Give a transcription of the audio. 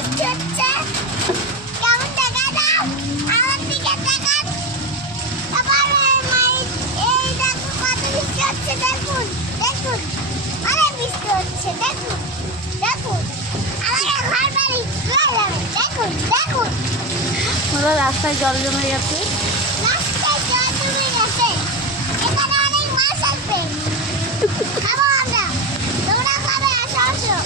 বৃষ্টি হচ্ছে কেমন দেখা দাও আমার দিকে তাকান আবার এই দেখো কত বৃষ্টি হচ্ছে দেখুন দেখুন অনেক বৃষ্টি হচ্ছে দেখুন দেখুন আমাদের ঘর বাড়ি ডুবে যাবে দেখুন দেখুন পুরো রাস্তায় জল জমে গেছে। রাস্তায় জল জমে গেছে এখানে অনেক মাছ আসবে খাবো আমরা তোমরা খাবে আসো আসো